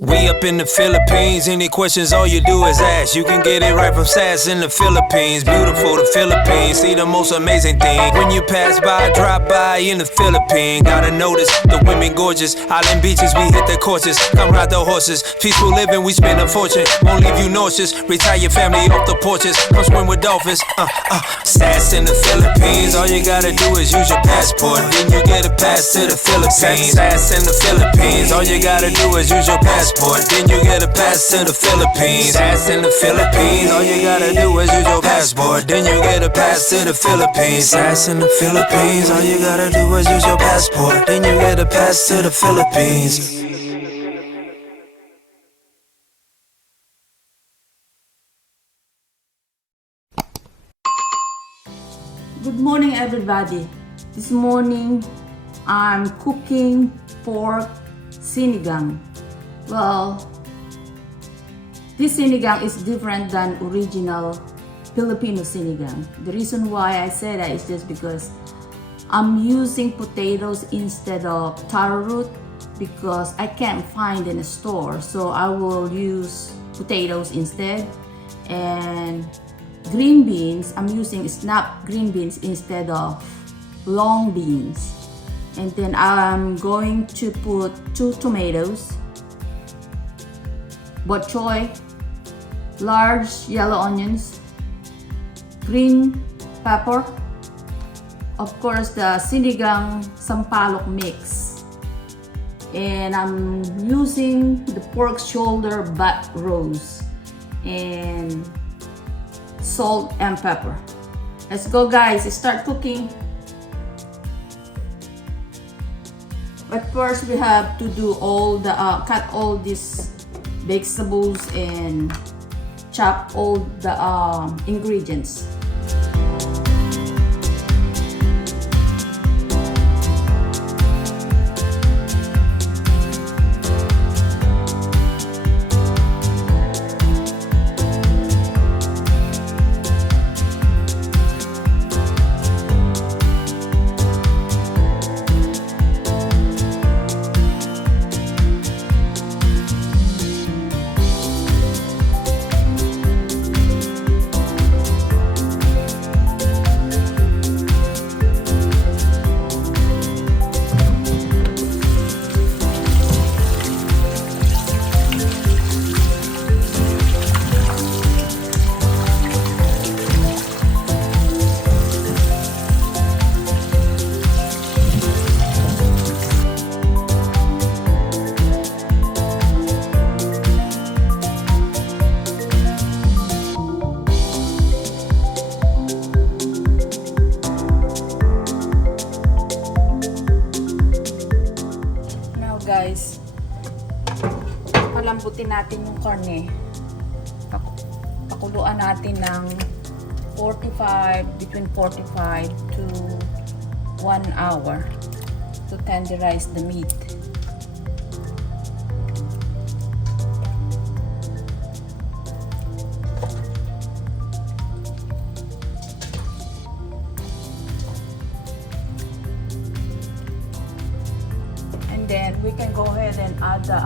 We up in the Philippines, any questions all you do is ask. You can get it right from Sass in the Philippines. Beautiful, the Philippines, see the most amazing thing. When you pass by, drop by in the Philippines. Gotta notice the women gorgeous, island beaches, we hit the courses. Come ride the horses, peaceful living, we spend a fortune. Won't leave you nauseous, retire your family off the porches. Come swim with dolphins, Sass in the Philippines. All you gotta do is use your passport, then you get a pass to the Philippines. Sass in the Philippines, all you gotta do is use your passport, then you get a pass to the Philippines. Sass in the Philippines, all you gotta do is use your passport, then you get a pass to the Philippines. Sass in the Philippines, all you gotta do is use your passport, then you get a pass to the Philippines. Good morning, everybody. This morning, I'm cooking pork sinigang. Well, this sinigang is different than original Filipino sinigang. The reason why I say that is just because I'm using potatoes instead of taro root because I can't find in a store. So I will use potatoes instead. And green beans, I'm using snap green beans instead of long beans. And then I'm going to put 2 tomatoes, bok choy, large yellow onions, green pepper, of course the sinigang sampalok mix, and I'm using the pork shoulder butt roast, and salt and pepper. Let's go, guys, start cooking. But first we have to do all the cut all these vegetables and chop all the ingredients. Guys, palambutin natin yung karne. Pakuluan natin ng between 45 to 1 hour to tenderize the meat. Then we can go ahead and add the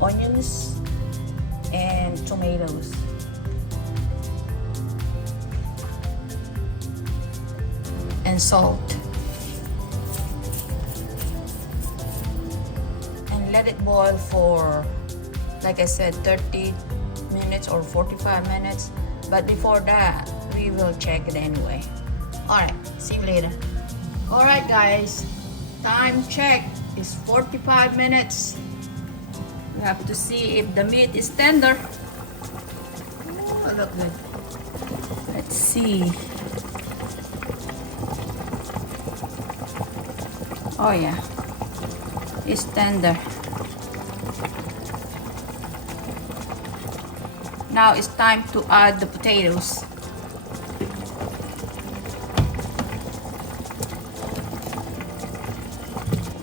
onions and tomatoes. And salt. And let it boil for, like I said, 30 minutes or 45 minutes. But before that, we will check it anyway. Alright, see you later. Alright guys, time check is 45 minutes. We have to see if the meat is tender. Oh, look good. Let's see. Oh yeah, it's tender. Now it's time to add the potatoes.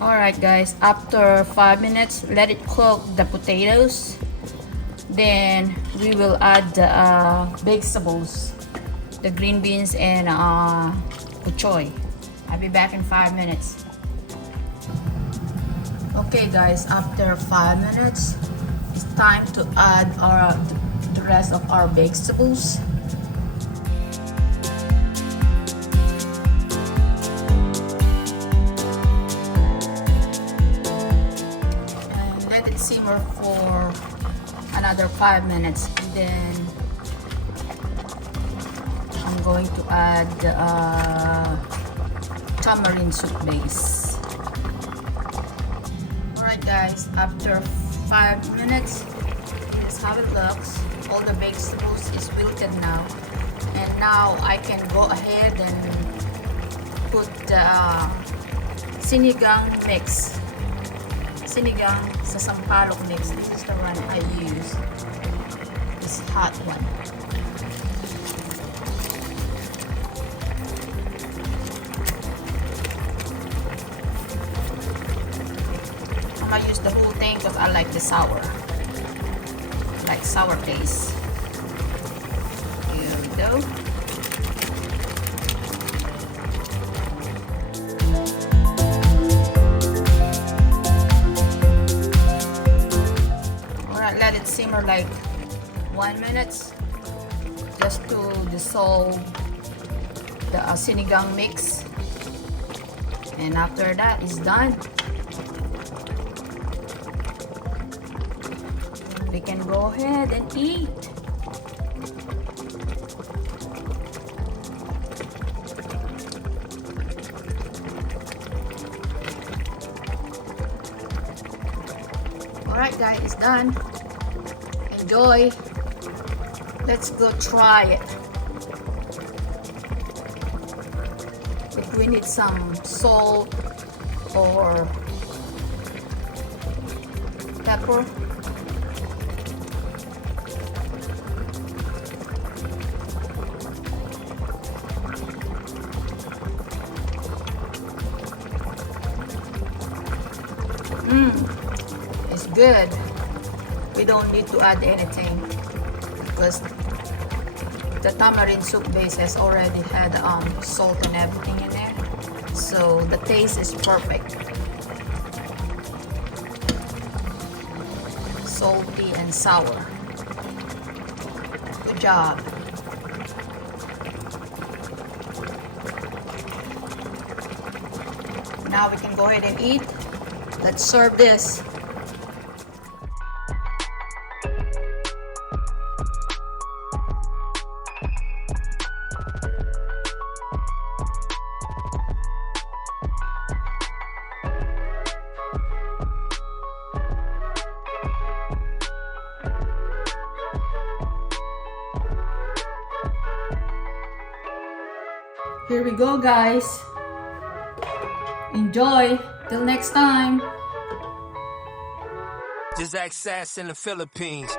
Alright guys, after 5 minutes, let it cook the potatoes. Then we will add the vegetables, the green beans and bok choy. I'll be back in 5 minutes. Okay guys, after 5 minutes, it's time to add the rest of our vegetables. And let it simmer for another 5 minutes. And then I'm going to add tamarind soup base. Alright guys, after 5 minutes, this is how it looks. All the vegetables is wilted now. And now I can go ahead and put the sinigang mix. Sinigang sa sampalok mix. This is the one I use. This hot one. I use the whole thing because I like the sour. Like sour taste. Here we go. Alright, let it simmer like 1 minute just to dissolve the sinigang mix. And after that, it's done. We can go ahead and eat. Alright guys, it's done. Enjoy. Let's go try it. If we need some salt or pepper. It's good. We don't need to add anything because the tamarind soup base has already had salt and everything in there, so the taste is perfect. Salty and sour. Good job. Now we can go ahead and eat. Let's serve this. Here we go guys. Enjoy. Till next time. Just act sass in the Philippines.